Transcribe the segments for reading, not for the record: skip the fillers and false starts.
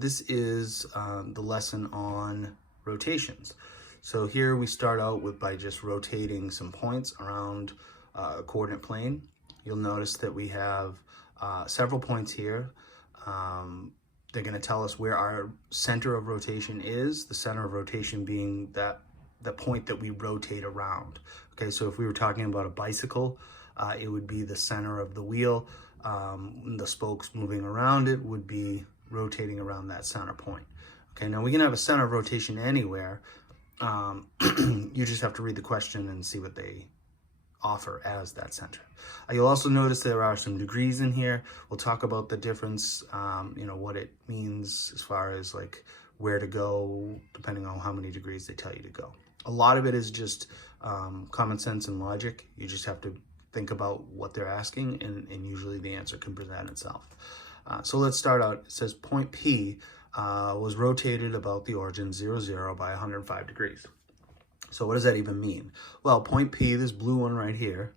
this is the lesson on rotations. So here we start out with by just rotating some points around a coordinate plane. You'll notice that we have several points here. They're going to tell us where our center of rotation is, the center of rotation being the point that we rotate around. Okay, so if we were talking about a bicycle, it would be the center of the wheel. The spokes moving around it would be rotating around that center point. Okay, now we can have a center of rotation anywhere. You just have to read the question and see what they offer as that center. You'll also notice there are some degrees in here. We'll talk about the difference, what it means as far as like where to go, depending on how many degrees they tell you to go. A lot of it is just common sense and logic. You just have to think about what they're asking, and usually the answer can present itself. So let's start out. It says point P was rotated about the origin 0, 0 by 105 degrees. So what does that even mean? Well, point P, this blue one right here,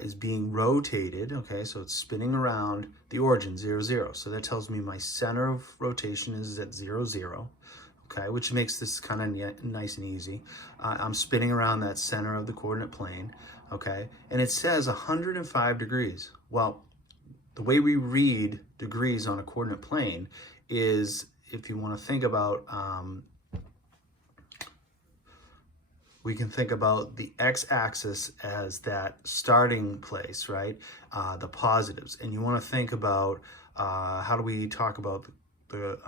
is being rotated, okay? So it's spinning around the origin 0, 0. So that tells me my center of rotation is at 0, 0, okay? Which makes this kind of nice and easy. I'm spinning around that center of the coordinate plane, okay? And it says 105 degrees. Well, the way we read degrees on a coordinate plane is, if you want to think about, we can think about the x-axis as that starting place, right? The positives. And you want to think about, how do we talk about the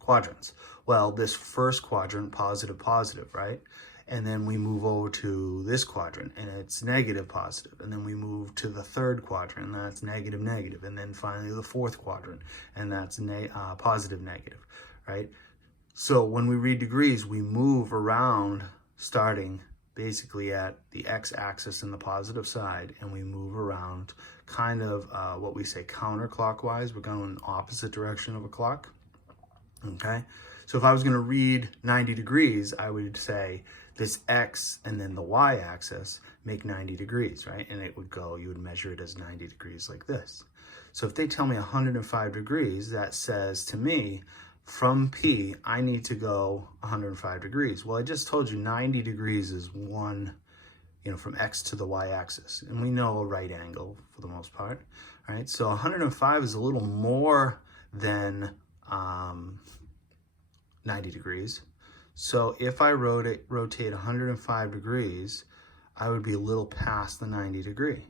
quadrants? Well, this first quadrant, positive, positive, right? And then we move over to this quadrant and it's negative, positive. And then we move to the third quadrant and that's negative, negative. And then finally the fourth quadrant and that's positive, negative, right? So when we read degrees, we move around starting basically at the x-axis in the positive side, and we move around kind of what we say counterclockwise. We're going in the opposite direction of a clock, okay? So if I was going to read 90 degrees, I would say this x and then the y-axis make 90 degrees, right? And it would go, you would measure it as 90 degrees like this. So if they tell me 105 degrees, that says to me, from P, I need to go 105 degrees. Well, I just told you 90 degrees is one, from X to the Y axis. And we know a right angle for the most part, right? So 105 is a little more than 90 degrees. So if I rotate 105 degrees, I would be a little past the 90 degree,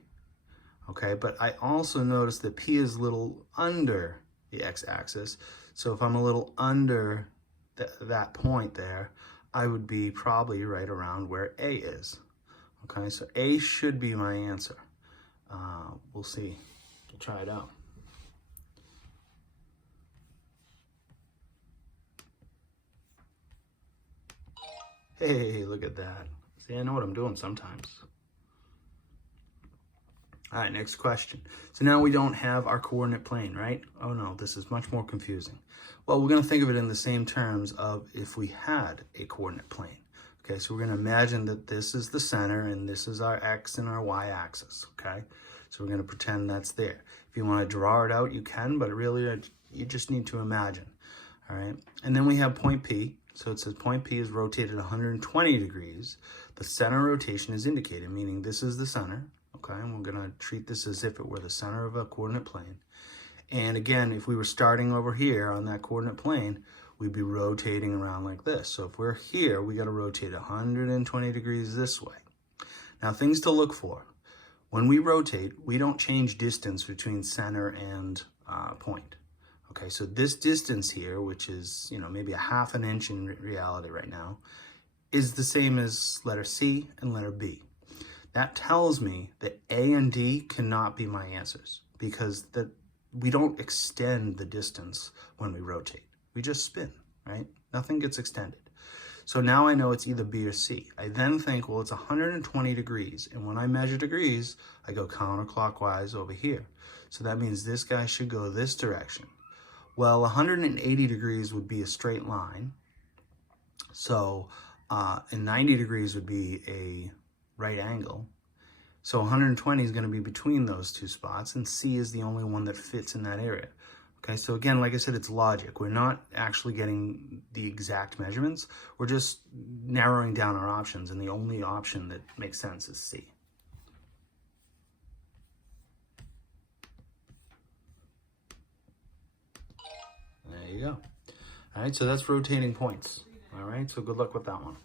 okay? But I also notice that P is a little under the x-axis. So if I'm a little under that point there, I would be probably right around where A is. Okay, so A should be my answer. We'll see. We'll try it out. Hey, look at that. See, I know what I'm doing sometimes. All right, next question. So now we don't have our coordinate plane, right? Oh no, this is much more confusing. Well, we're gonna think of it in the same terms of if we had a coordinate plane. Okay, so we're gonna imagine that this is the center and this is our X and our Y axis, okay? So we're gonna pretend that's there. If you wanna draw it out, you can, but really you just need to imagine, all right? And then we have point P. So it says point P is rotated 120 degrees. The center rotation is indicated, meaning this is the center. Okay, and we're going to treat this as if it were the center of a coordinate plane. And again, if we were starting over here on that coordinate plane, we'd be rotating around like this. So if we're here, we got to rotate 120 degrees this way. Now, things to look for. When we rotate, we don't change distance between center and point. Okay, so this distance here, which is, maybe a ½ an inch in reality right now, is the same as letter C and letter B. That tells me that A and D cannot be my answers because we don't extend the distance when we rotate. We just spin, right? Nothing gets extended. So now I know it's either B or C. I then think, well, it's 120 degrees. And when I measure degrees, I go counterclockwise over here. So that means this guy should go this direction. Well, 180 degrees would be a straight line. So, and 90 degrees would be a right angle. So 120 is going to be between those two spots, and C is the only one that fits in that area. Okay, so again, like I said, it's logic. We're not actually getting the exact measurements. We're just narrowing down our options, and the only option that makes sense is C. There you go. All right, so that's rotating points. All right, so good luck with that one.